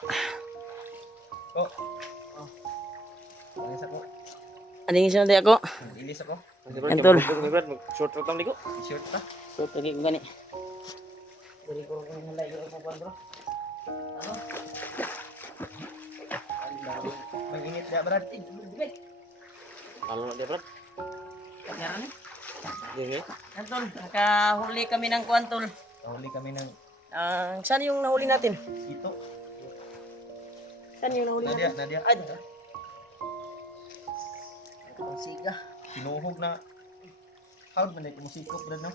Ko. Oh. Ilis ako. Aning isa na ako. Ilis ako. Yan tol. Short lang ligo. Short pa. Short lagi ko gani. Diri ko kung halay ko pa bro. Ano? Mag-init dia Brad. Ano na Brad? Kaya ni. Dili. Yan tol, nakahuli kami ng kuan tol. Nahuli kami ng Saan yung nahuli natin? ito. Saan yung nahuli natin? Nadia. Ay, dito. Ito ang siga. Sinuhog na. Howd man ko musikop Brad no.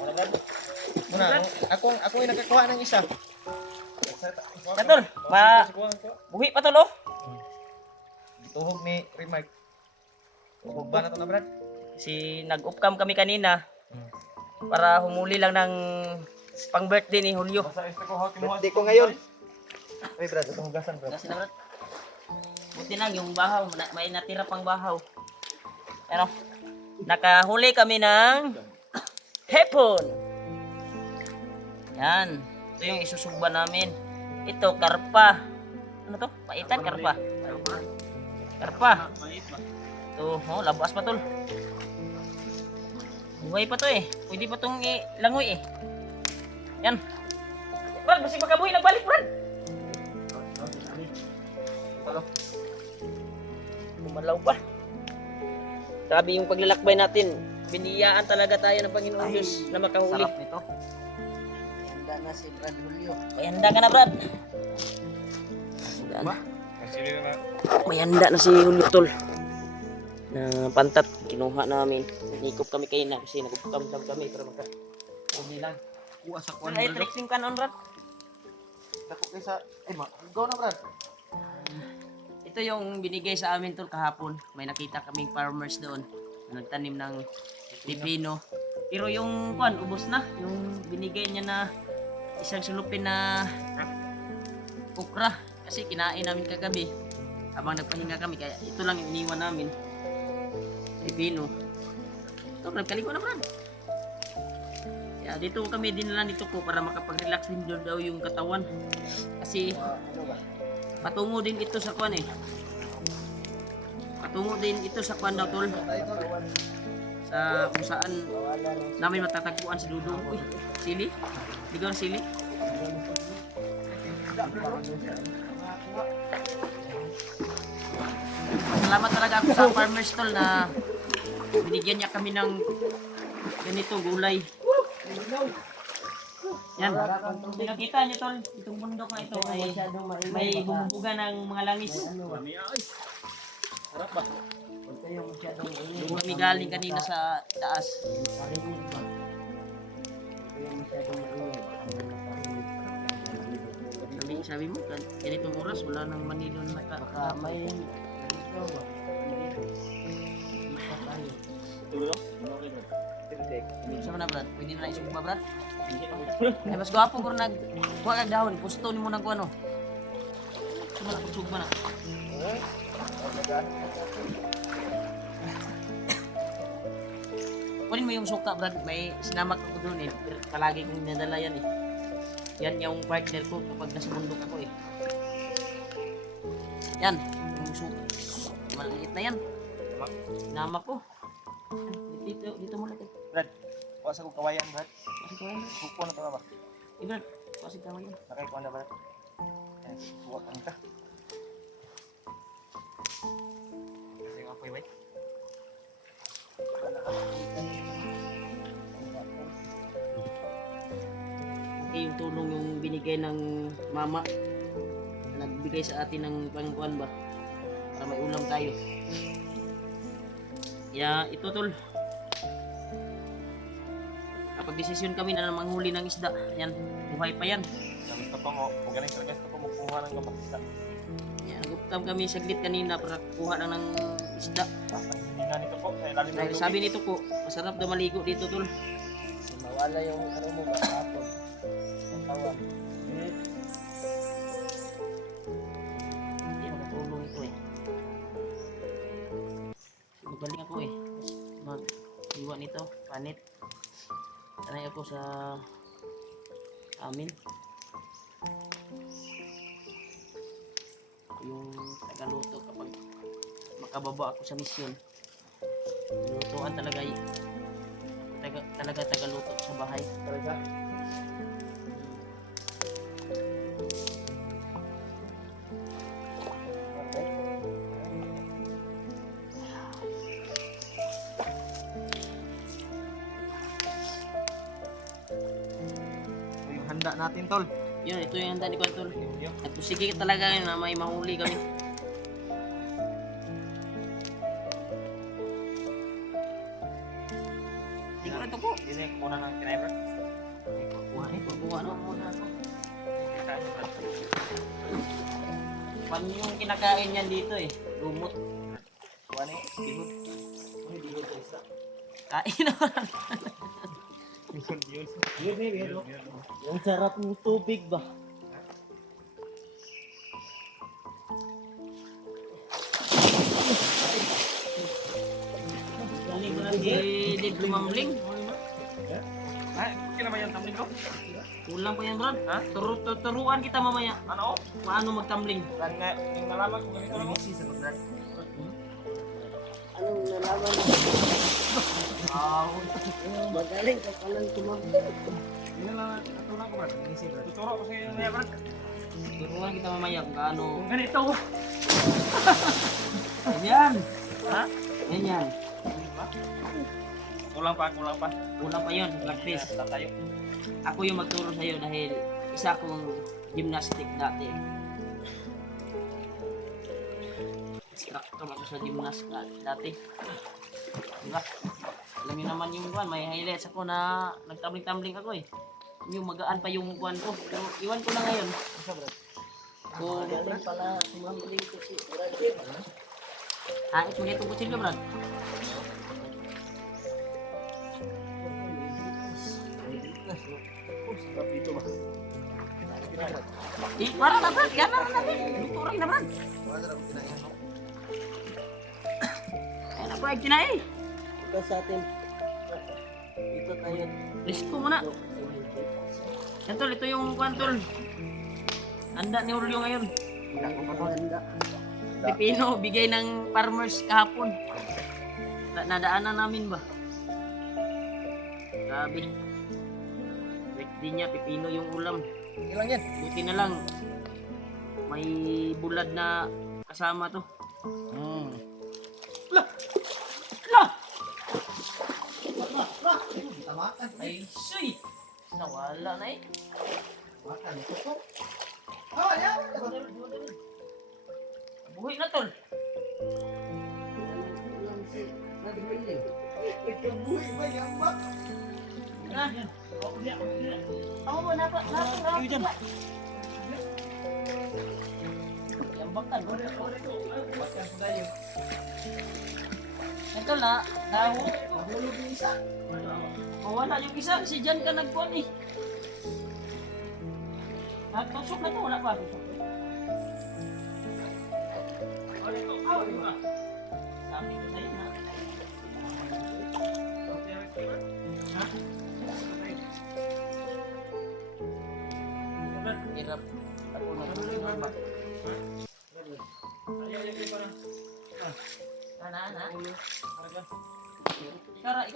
Wala Brad. Muna, ako ay nakakuha ng isa. Yan tol, buhi pa tol oh. Tuhog ni Remark. Tuhog ba na to na Brad? Kasi nag-upcam kami kanina para humuli lang ng pang birthday ni Julio. Birthday ko ngayon. Ay Brad, itong hugasan Brad. Kasi na Brad. Buti lang yung bahaw, may natira pang bahaw. Ano? Nakahuli kami ng hepon. Yan. Ito yung isusugba namin. Ito, karpa. Ano to? Paitan, karpa. Karpa. Ito, oh, labas pa tol. Buhay pa to eh. Pwede pa itong langoy eh. Yan. Brad, basi pagkabuhi, nagbalik Brad. Kumalaw pa. Grabe yung paglalakbay natin. Biniyaan talaga tayo ng Panginoon Diyos na makahuli. Sarap nito. Mayanda na si Brad Julio. Mayanda ka na Brad. Mayanda na si Julio tol. Na pantat, kinuha namin. Nikop kami kayo na kasi nagupkam kami para makahuli lang. Kuha sa kwan. Ay, trick team kanon Brad. Dako kaysa go na Brad. Ito yung binigay sa amin tol kahapon. May nakita kaming farmers doon. Nagtanim ng pipino. Pero yung kwan, ubos na. Yung binigay niya na isang sulupin na okra. Kasi kinain namin kagabi. Habang nagpahinga kami, kaya ito lang yung iniwan namin. Pipino. Ito, nagkaligo na Brad. Kaya dito kami dinala nito ko para makapag-relax din daw yung katawan. Kasi patungo din ito sa kwan eh. Patungo din ito sa kwan daw tol. Sa kung saan namin matatagpuan si Dudong. Uy, sili? Ligaw na sili? Salamat talaga ako sa farmers tol na binigyan niya kami ng ganito gulay. Yan. Nakita niyo tol, itong bundok na ito ay may bumubuga ng mga langis. Harap ba? Yung kami galing kanina sa taas. Sabi mo, ganitong oras wala nang Manilo na may sama na Brad, pwede na isugba Brad. Ay mas gwapo ko nagkuha kag dahon, pusto ni mo nang kuano. Sama na pagsugba na. Kunin mo yung suka Brad, may sinamak ako doon eh. Palagi kong nadala yan eh. Yan yung partner ko kapag nasa bundok ako eh. Yan, yung suka. Maliit na yan. Sinama ko. Dito mo natin. Brad, kuha sa kawayan Brad. Kasi kawayan. Kuko na to ba? Brad, kasi kawayan. Nakay ko na Brad. Kuha ka. Kasi yung apoy wait. Yung tulong yung binigay ng mama, nagbigay sa atin ng pangkuan ba para may ulam tayo. Kaya ito tol, kapag desisyon kami na manghuli ng isda, yan, buhay pa yan. Gusto ko mo, magaling sa gusto ko magkuha ng kapakita. Yan, naguptam kami saglit kanina para kuha lang ng isda. Hindi na nito po, sa ilalim ng lubid. Sabi nito po, masarap daw maligo dito tol. Mawala yung ano mo ba hapon. Kawan. Hindi makatulong ito eh. magaling ako eh. Mag-iwa nito, panit. Sanay ako sa amin. Yung tagaluto kapag makababa ako sa misyon. Lutuan talaga tagaluto sa bahay. Talaga? Okay. Ito yung handa natin, tol. Yun, ito yung handa ni Kwantol. Yun. Nagpusigi talaga yun na may mahuli kami. Tingnan ito po. Hindi na muna ng driver. Kuha eh, kuha no. Paano yung kinakain niyan dito eh? Lumot. Kuha na eh. Bihod. Ay, bihod sa isa. Kain naman. Bihod yun. Yun eh, pero yung sarap ng tubig ba? Galing ko lang di lumambling. Ay, okay naman yung tamling ko. Kulang pa yan, Brad. Ha? Turuan kita mamaya. Ano? Paano magtumbling? Yung nalaman ko ganito lang. sa pagdad. Anong nalaman mo? Magaling ka palang tumambling. Yun lang natulang ko, Brad. Tuturo ko sa iyo na yan, Brad. Turuan kita mamaya kung gaano. Kung ganito. Ganyan. Ha? Ganyan. Kulang pa, kulang pa. Kulang pa yun. Practice. Tayo. Ako yung magturo sa'yo dahil isa akong gymnastic dati. Instructor ako sa gymnastic dati. Diba? Alam niyo naman yung buwan, may highlights ako na nagtumbling-tumbling ako eh. Yung magaan pa yung buwan ko. Pero iwan ko na ngayon. Kung Magaling pala tumambling ko si Brad. hait mo dito kutsilyo, Brad. Dito ba? Para na, Brad. Yan na natin. Tuturing na, Brad. Ayan na, Brad. Kinain. Ito sa atin. Ito tayo. Risko muna. Yan tol, ito yung kwan tol. Handa ni Orlyo ngayon. Maganda. Pipino, bigay ng farmers kahapon. Nadaanan namin ba? Grabe. Birthday niya, pipino yung ulam. Ilang yan? Buti na lang. May bulad na kasama to. Lah! Lah! Tamakan. Ay, suy! Nawala na eh. Tamakan. Oh, yan. Buhay na tol. Yan si Brad Willie. Ikabuhi ba yan ba? Na. Ako mo, napa. Iyo dyan. Yang bakal. Bakyan ko tayo. Ito na. Daho. Mahulog yung isa. Mawala yung isa kasi dyan ka nagkuhan eh. Tusok na to, wala pa. Tusok. Sabi ko sa'yo na. Hirap. Ako na ba? Ana. Ikara.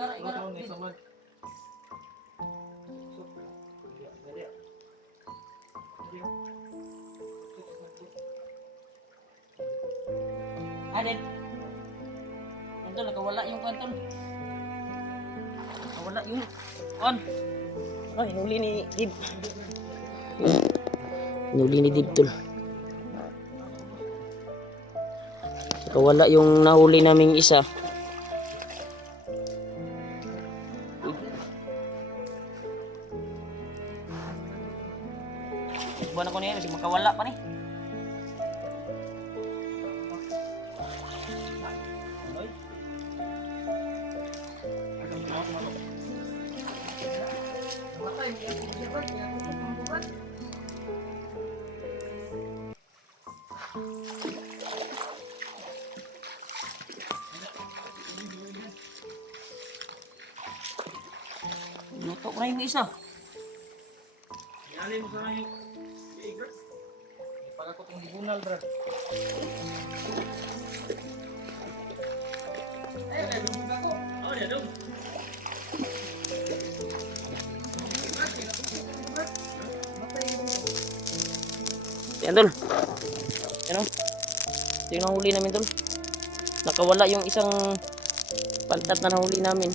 Adin. Nandun, nakawala yung kanton. Nakawala yung kon. Oh, hinuli ni Dib. Hinuli ni Dib tol. Nakawala yung nahuli naming isa. Buwan ako na yun, kasi makawala pa ni. Luto ko na yung isa. Ialin mo sana yung biig, bro. Pag ako itong dibunal, bro. Ay, dubog ako. Oh, ya, dong. Yan, tol. Yan o. Ito yung nahuli namin, tol. Nakawala yung isang pantat na nahuli namin.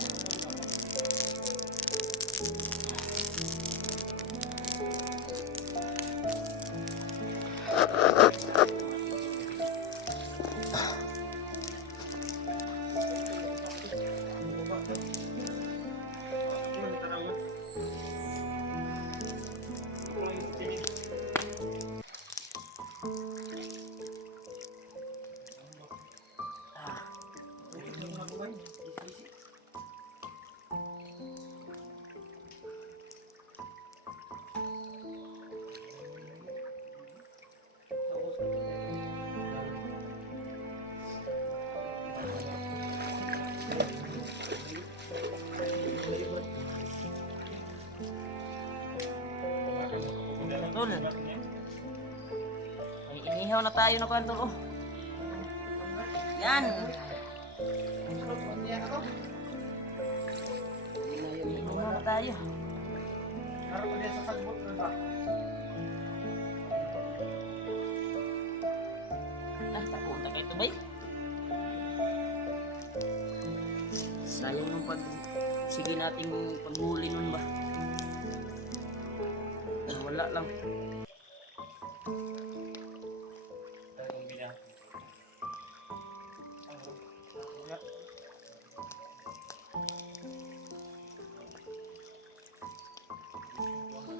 Tol. Ay, inihaw na tayo na kanto. Oh. Yan. Inihaw na tayo. Harap ko din sa sagbot, bro, ba? Tapunta kayo ito, bay. Sayang yung sige nating paghuli nun ba. Wala lang.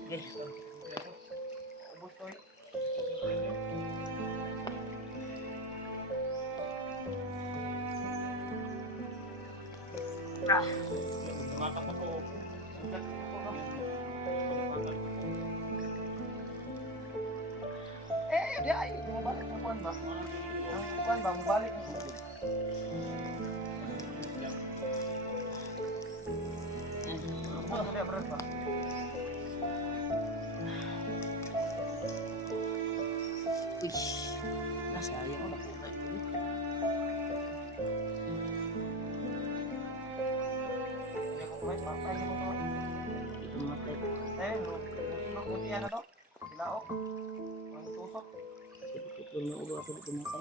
Okay. Ubus ko eh. Tumatakot ko. Sugat ko ka. Ay, bumabalik ng kuwan ba? Ang kuwan ba, bumabalik ng tubig. Ubus ko na, bro, ba? Uy, nasayang ko na po ba ito? Hindi ko kuwait, patay mo to. Ito matay. Gusto ko diyan na to. Silaok. Ang tusok. Ito na ulo ako dito matay.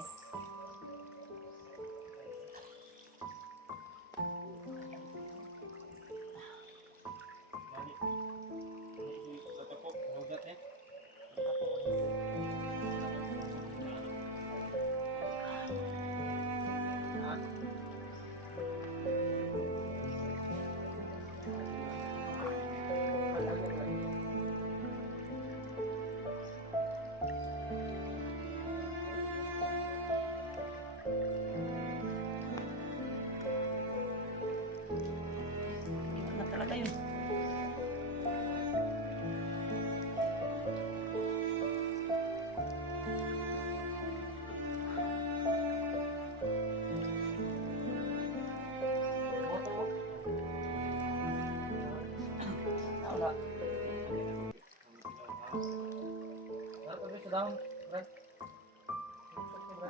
Ito na talaga yun. Wala. Harap ko din sa dahon, bro. Tusok ni, bro.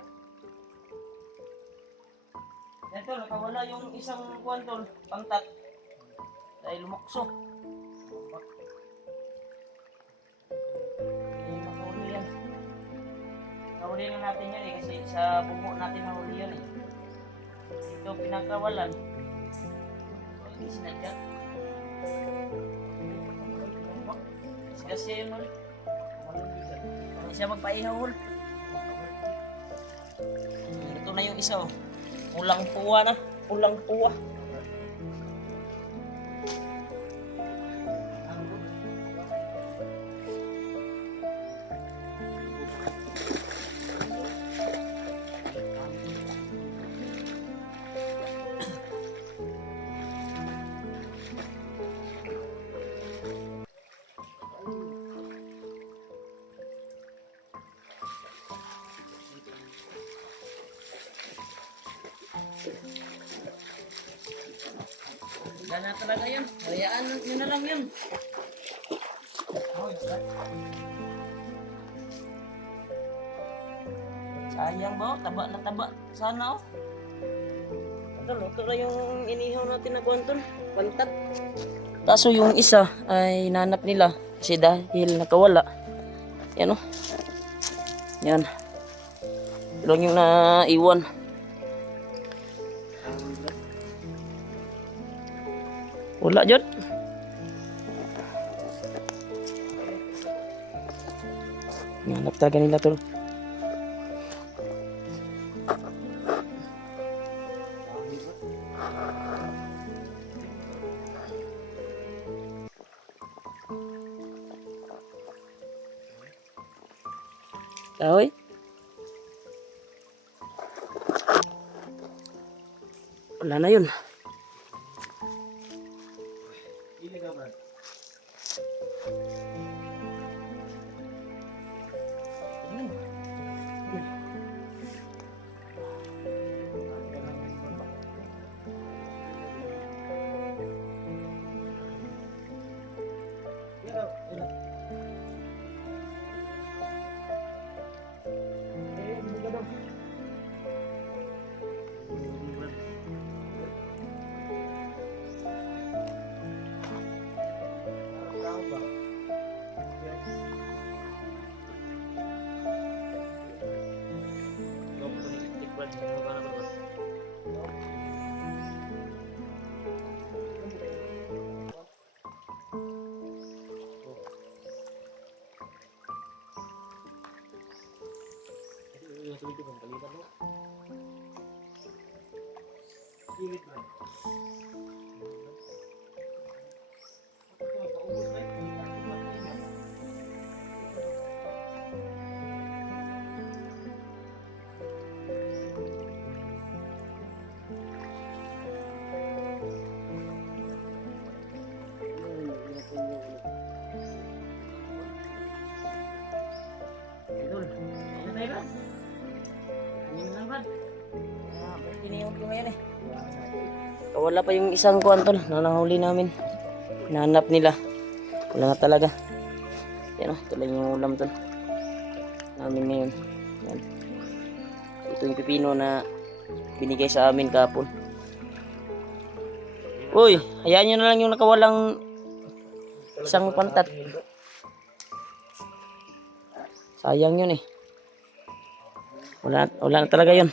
Yan tol, nakawala yung isang kuwan tol, pangtat. Dahil lumukso. Nakahuli yan. Nahuli na natin yan eh, kasi sa bumo natin nahuli yan eh. Ito pinakawalan. Hindi sinadya. Kasi yun tol. Hindi siya magpaihaw hol. Ito na yung isa oh. Pulang puwa na. Pulang puwa. Wala na talaga yun. Hayaan nyo na lang yun. Sayang ba? Taba na taba. Sana oh. Ito na yung inihaw natin na kwanton. Kwantad. Kaso yung isa ay nanap nila. Kasi dahil nakawala. Yan oh. Yan. Ito lang yung naiwan. Wala dyan. Nanap talaga nila tol. Kahoy. Wala na yun. Wala pa yung isang kuwantol na nahuli namin. Nahanap nila. Wala na talaga. Yan o, ito lang yung ulam tol namin ngayon. Yan. Ito yung pipino na binigay sa amin kahapon. Uy, hayaan nyo na lang yung nakawalang isang pantat. Sayang yun eh. Wala na talaga yun.